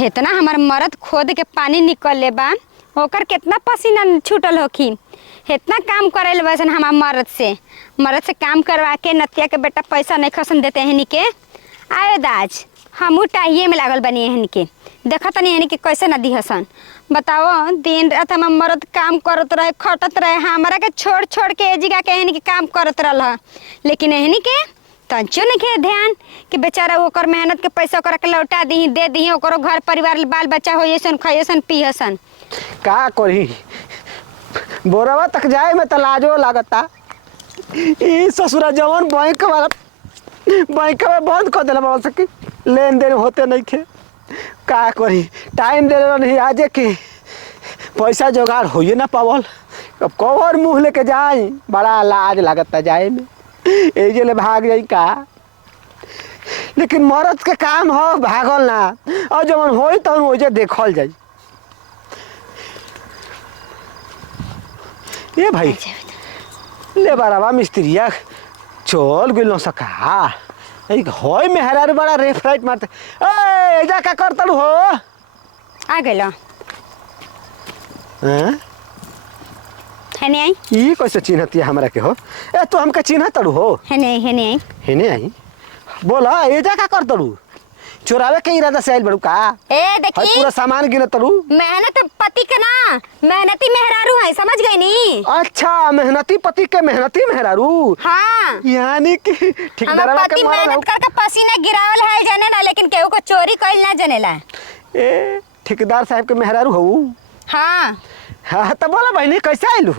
इतना हमार मरद खोद के पानी निकल ले बा, ओकर कितना पसीना छूटल होखी। इतना काम करे वैसे हमार मरद से काम करवा के नतिया के बेटा पैसा नहीं खसन देते हैं के। आए दाज हमू टाइए में लागल बनी हन के, देखा तनी हन के कैसे नदी हसन। बताओ दिन रात हम मरद काम करत रहे, खटत रहे, हमारा के छोड़ छोड़ के एजिगा के हन के काम करत रहा। लेकिन हन के तंचो नहीं के ध्यान कि बेचारा ओकर मेहनत के पैसा ओकरा के लौटा दी दे दी, ओकरो घर परिवार बाल बच्चा होइसन खइसन पियसन। का करी बोरवा तक जाए में तो लाजो लागता। ई ससुरा जवन बैंक में बंद कर दिला बाबा सकी, लेन देन होते नहीं खे। का करी टाइम दे नहीं आजे के पैसा जुगाड़ होइए ना पावल। अब कौन मुँह लेके जाई, बड़ा लाज लागता जाए में, एजे ले भाग जाई का। लेकिन मरद के काम हो भागल ना, और जवन होई तवन ओजे देखल जाई। ये भाई ले बारावा मिस्त्रिया चल गइल सका होय मेहरारू बड़ा रेफ राइट मारते। ए एजा का करतड़ हो आ गइलो हैं? है नहीं आई ई कैसे चिन्हती हमरा के हो? ए तू हमके चिन्हतड़ हो? है नहीं हेने आई बोला एजा का करतड़ू? चोरावे के इरादा से आइल बड़ू का? ए देखी पूरा सामान गिनतड़ू? मेहनत पति का ना, मेहनती मेहरारू है, समझ गई नी? अच्छा मेहनती पति के मेहनती मेहरारू। हाँ यानी कि ठेकेदारवा के मेहनत करके पसीना गिरावल है जाने ना, लेकिन केहू को चोरी कइल ना जनेला। ए ठेकेदार साहब के मेहरारू हो? हाँ हाँ तो बोला बहनी कैसे आइलू?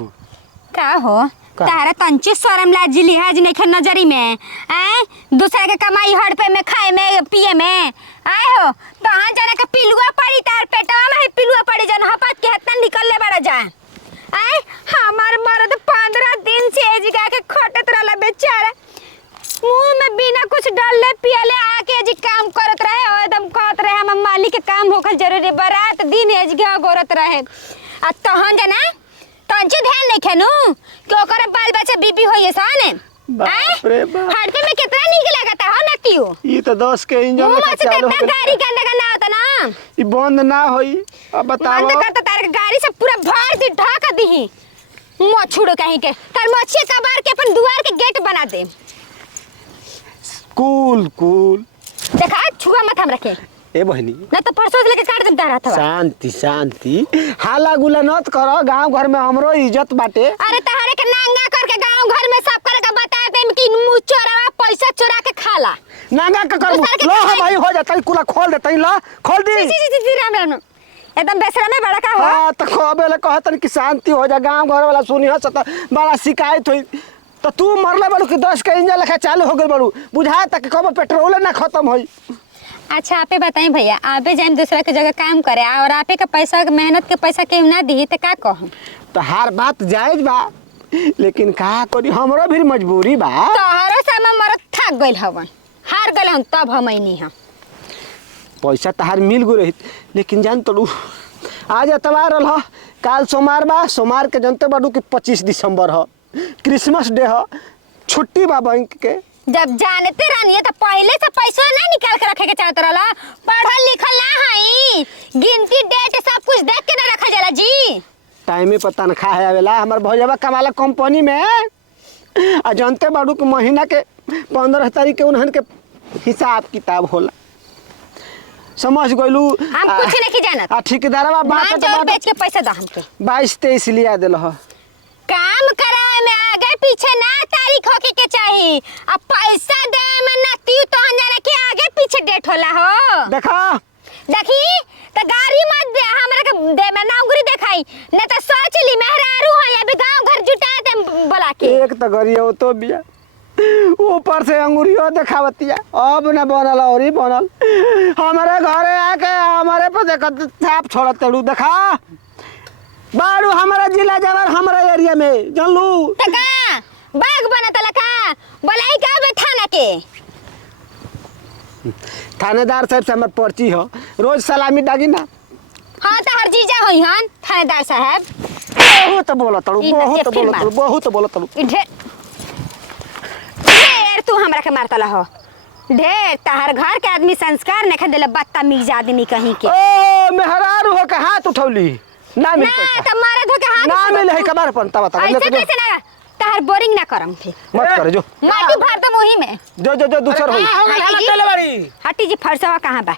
का हो तारा तंचु शर्म लाज लिहाज नहीं खे नजरी में आए? दूसरे के कमाई हड़पे में खाए में पिए में आए हो तो हाँ जाने का पिलुआ पड़ी, तार पेटवा में पिलुआ पड़ी जन हपत के हत्ता निकल ले बड़ा जा। आए हमार मर्द 15 दिन से एजिगा के खटत रहला बेचारा, मुंह में बिना कुछ डालले पियले आके जी काम करत रहे और एकदम कहत रहे हम मालिक के काम होखल जरूरी, बारात दिन एजिगा गोरत रहे। आ तहन जना तंचु ध्यान नहीं खेनु कि ओकर बाल बच्चा बीबी होइए साने। बाप रे बाप हड़पे में कितना नीक लगता हो नतियो। ई तो 10 के इंजन मुंह में से चालू हो कितना गाड़ी गंदा गंदा होता ना, ई बंद ना होई। अब बताओ बंद करता तार गाड़ी से पूरा भर दी ढक दीही, मुंह छुड़ो कहीं के तार मच्छी कबार के अपन दुआर के गेट बना दे। कूल देखा छुआ मत हम रखे ए बहनी, ना तो परसों से लेके काट देम तारा था। शांति हाला गुला नत करो, गांव घर में हमरो इज्जत बाटे। अरे तहारे के नांगा करके गांव घर में सब करे का बता देम कि मुंह चोरा पैसा चोरा के खाला। नांगा का कर लो भाई हो जाता कुला खोल देता लो खोल दी। जी राम एकदम बेसरा में बड़ा का हो। हां तो कहबे ले कहतन कि शांति हो जा, गांव घर वाला सुनी हस त बड़ा शिकायत होई। तो तू मरले बड़ू कि 10 के इंजन लेके चालू हो गइल बड़ू, बुझा तक कब पेट्रोल ना खत्म होई। अच्छा आपे बताएं भैया, आपे जाए दूसरा के जगह काम करे और आपे का पैसा मेहनत के पैसा केहू ना दी तो का कहम? तो हर बात जायज बा, लेकिन का करी हमरो भी मजबूरी बा। तोहरो से हम मरद थक गइल हवन, हार गइल हम तब हम नहीं हम पैसा तहार मिल गो रही। लेकिन जान तड़ू आज एतवार रहा, काल सोमवार बा, सोमवार के जनते बाड़ू कि 25 दिसंबर ह, क्रिसमस डे ह, छुट्टी बा बैंक के। जब जानते रहनी तो पहले से पैसा ना निकाल के रखे के चाहत रहला, पढ़ल लिखल ना हई, गिनती डेट सब कुछ देख के ना रखल जाला जी। टाइम में पता न खा है आवेला, हमर भौजवा कमाला कंपनी में आ जनते बाड़ू के महीना के 15 तारीख के उन्हन के हिसाब किताब होला, समझ गइलू? हम कुछ नहीं जानत। आ ठेकेदारवा बात तो बेच के पैसा द हमके 22-23 लिया देल ह। काम करावे में आगे पीछे ना तारीख होके के चाहिए, अब पैसा दे में ना ती तो जाने के आगे पीछे डेट होला हो। देखा देखी तो गाड़ी मत दे हमरा के दे में नौकरी देखाई न तो सोच ली मेहरारू है अभी गांव घर जुटा दे बोला के। एक तो गरियो तो बिया ऊपर से अंगुरियो देखावतिया, अब न बनल और ही बनल। हमारे घरे आके हमारे पर देखत छाप छोड़त तड़ू। देखा बाड़ू हमारा जिला जवर हमारा एरिया में जानलू तो का बाग बनत लका बोलाई का बे थाना के थानेदार साहब से हमार पर्ची हो, रोज सलामी दागी ना। हां तो हर जीजा होई हन थानेदार साहब। बहुत बोलत तड़ू, बहुत बोलत तड़ू। ढेर तू हमरा के मारतला हो, ढेर तहर घर के आदमी संस्कार नहीं देले, बदतमीज आदमी कहीं के। ओ मेहरारू हो के हाथ उठौली ना मिल ना पैसा तो मरद हो के हाथ ना मिल है कबार पर तब बता ऐसे कैसे ना तहर बोरिंग ना करम थे। मत कर जो माटी भर दम वही में। जो दूसर होई हटी जी फरसवा कहाँ बा?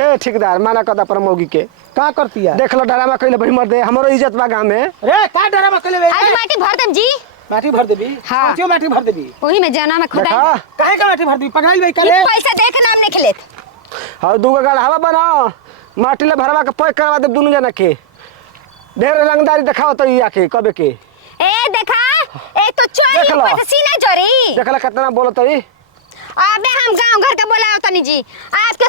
ए ठेकेदार माना कदा पर मौगी के का करती है? देख लो डरामा कइले भाई मर दे हमरो इज्जत बा गांव में। रे का डरा मकले बे? आज माटी भर दम जी। माटी भर देबी? हाँ। क्यों माटी भर देबी? वही में जना में खुदाई। देखा काहे का माटी भर देबी? पगड़ाई भाई ई करे। पैसा देख नाम नहीं खिलेत। और दूगो गढ़ावा बनाओ माटी ले भरवा के पैक करवा दे दुनु जना के। ढेर रंगदारी दिखाओ तो ई आके कबे के ए देखा ए तो चोरी देख लो। पैसा सीना चोरी। देखला कितना बोलत है। अबे हम गांव घर के बोला तनी जी आपके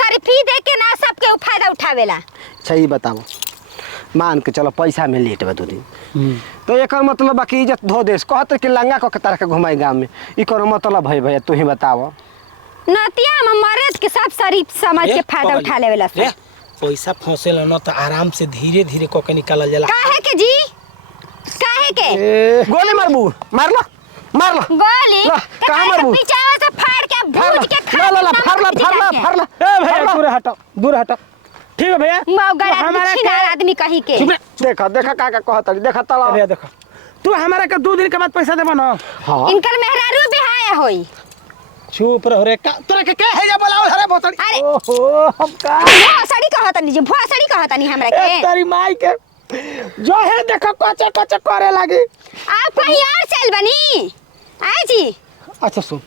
सारी फी दे के ना सबके फायदा उठावेला। सही बताओ मान के चलो पैसा में लेट बा दो दिन तो एकर मतलब बाकी इज्जत धो देस कहत कि लंगा को के तरह के घुमाई गांव में ई करो मतलब है भैया तू ही बताओ। नतिया हम मर्द के सब शरीफ समझ के फायदा उठा लेवेला। रे पैसा फंसेला न तो आराम से धीरे धीरे को के निकालल जाला। काहे के जी? काहे के? गोली मारबू मार लो गोली ला, कहाँ मारबू? पीछावा से फाड़ के भूज के खा ला फाड़ ला ए भैया दूर हटो ठीक है भैया। मौगर तू हमारा आदमी छिनार आदमी कहीं के। चुप रे। देखा का कहत देखा तला भैया देखो तू हमारा के 2 दिन के बाद पैसा देबो ना। हां इनकर मेहरारू बिहाया होई। चुप रहो रे का तोरा के है जा बोलाओ अरे भोसड़ी। अरे। ओहो हम का भोसड़ी कहतनी जी भोसड़ी कहतनी हमरा के। ए तेरी माई के जो है देखो कचे करे लागी। आप कहीं और चल बनी आए जी। अच्छा सुन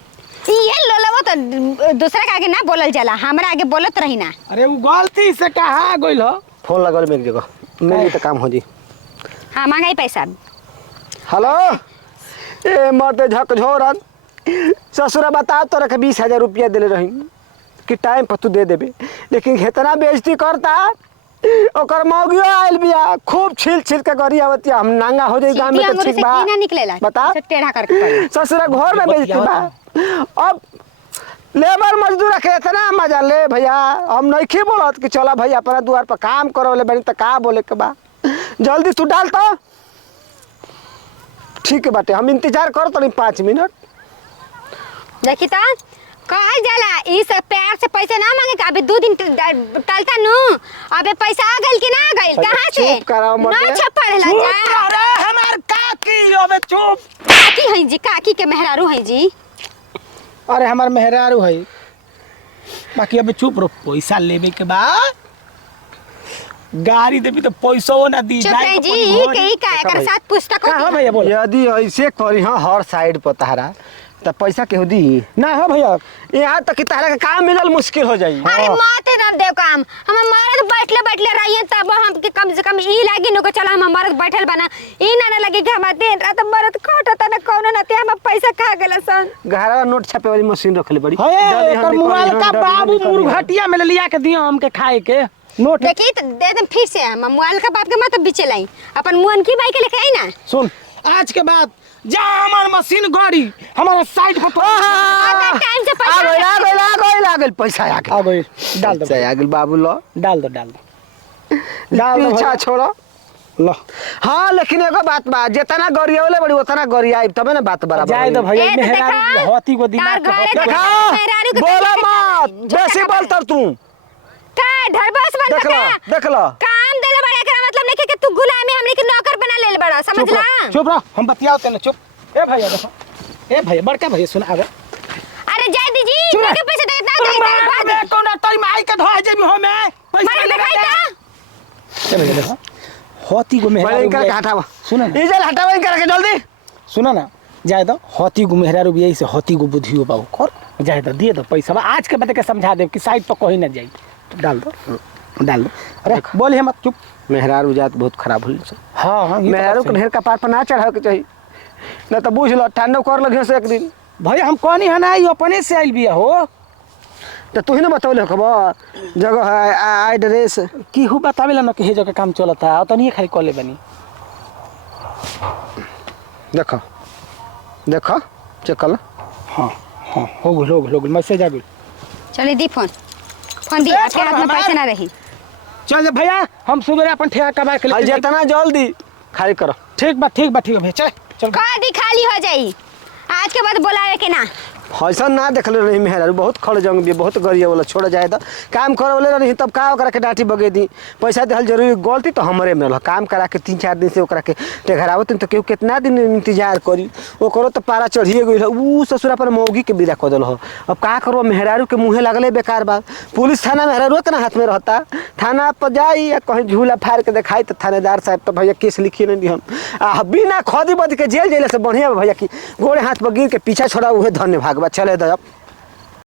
ये लोलवा तो दूसरा के आगे ना बोलल जाला, हमरा आगे बोलत रही ना। अरे वो गलती से कहा गइल हो। फोन लगल मेरी जगह मेरी तो काम हो जी। हाँ मांगाई पैसा। हेलो ए मर्द झकझोरन ससुरा बताओ तोरा के 20,000 रुपया दिले रही कि टाइम पर तू दे देबे लेकिन इतना बेइज्जती करता ओकर मौगियो आइल बिया खूब छिल के गरी आवतिया हम नांगा हो जाई गांव में तो ठीक बा ना निकलेला बता से टेढ़ा करके पड़ी। ससुरा घर में बेइज्जती बा। अब लेबर मजदूर के इतना मजा ले भैया हम नहीं बोलत कि चला भैया अपना द्वार पर काम करो ले बनी तो का बोले के बा जल्दी तू डाल तो ठीक है बाटे हम इंतजार करो तनी 5 मिनट। देखी तो कहा जाला इस प्यार से पैसा ना मांगे का अबे 2 दिन टलता नु अबे पैसा आ गइल कि ना आ गइल कहां से चुप कराओ मत ना छपड़ला चुप जा। रे हमार काकी अबे चुप। काकी है जी काकी के मेहरारू है जी। अरे हमार मेहरारू है बाकी अबे चुप रहो पैसा लेवे के बाद गाड़ी देबी तो पैसो ना दी चुप रही जी ई का एकर साथ पुस्तक का हो भैया बोलो। यदि ऐसे करी हां हर साइड पर तहरा तो पैसा केहू दी ना हो भैया यहाँ तक कि तहरा के काम मिलल मुश्किल हो जाई। अरे माते ना देव काम हम मर्द बैठले रहिए तब हम के कम से कम ई लागी नो के चला हम मर्द बैठल बना ई ना लगे कि हम दिन रात मर्द खटता ना कोनो ना ते हम पैसा खा गेला सन। घरवा नोट छापे वाली मशीन रखले बड़ी हे एकर मोबाइल का बाबू मुर्घटिया में लिया के दियो हमके खाए के नोट। देखी तो दे दम फिर से हम मोबाइल का बात के मत बीचे लाई अपन मुअन की बाई के लेके आई ना। सुन आज के बाद जा हमार मशीन गाड़ी हमारा साइड पर टाइम से पैसा आ गइल पैसा आ गइल आ गई डाल दो आ गइल बाबू लो डाल दो पीछा छोड़ो लो। हाँ लेकिन एगो बात बा जितना गरियावले बड़ी उतना गरियाई तबे ना बात बराबर जाए तो भैया ए, तो मेहरारू देखा, होती को दिमाग तार घरे के देखा। देखा मेहरारू के बोला पैसा मत बेसी बोल तर तू का ढरबस बंद देख लो काम देले बड़ा एकरा मतलब नहीं कि तू गुलामी हमनी के नौकर बना लेल बड़ा समझला। चुप रहो हम बतियाओ तेने चुप। ए भैया देखो ए भैया बड़का भैया सुन आगे अरे जाय दीजी के पैसे दे इतना दे कौन तई माई के धोए जेबी हो में पैसा मारे लगा दिखाई ए भैया देखो होती को बड़े मेहरारू इनका बिया- हटावा सुनो ना इजल हटावा इनका के जल्दी सुनो ना जाए दो होती को मेहरारू भी से होती को बुद्धियो बाबू कर जाए दो दिए दो पैसा आज के बता के समझा दे कि साइड पर कहीं ना जाई डाल दो अरे बोलिए मत चुप। मेहरारू जात बहुत खराब होली हाँ हाँ ये तो मेहरारू बात के सही। ढेर कपार पर ना चढ़ावे के चाहिए ना तो बुझ लो ठंडो कर लगे से एक दिन भैया हम कौन है ना ये अपने से आइल बिया हो तो तू ही ना बतौले खबर जगह है एड्रेस केहू बतावेला ना कि हे जगह काम चलता है तो नहीं खाली कॉले बनी देखो देखो चेक कर लो हाँ हाँ हो गल मैसेज आ गई। चले दी फोन दी आपके हाथ में पैसे ना रही। चल जा भैया हम सुबह अपन ठेका कमा के और लेके जितना जल्दी खाली करो ठीक बा भैया चल चल का दी खाली हो जाई आज के बाद बुलावे के ना ऐसा ना देखले रही मेहरारू बहुत खड़ जंग भी बहुत गरिया वाला छोड़ जाए तो काम करे वाले रही तब का ओकरा के डांटी बगे दी पैसा देहल जरूरी गलती तो हमरे में रह काम करा के 3-4 दिन से ओकरा के टेघरावत तो केहू कितना दिन इंतजार करी ओकरो तो पारा चढ़िए गई ऊ ससुरा पर मौगी के विदा कर दल हो अब का करो मेहरारू के मुँहे लगले बेकार बा पुलिस थाना मेहरारू के ना हाथ में रहता थाना पर जाई या कहीं झूला फाड़ के दिखाई तो थानेदार साहब तो भैया केस लिखिए नहीं हम आ बिना खोदी बद के जेल जेल से बढ़िया भैया की गोड़े हाथ पर गिर के पीछा छोड़ा उहे धन्य भागवा चले दो।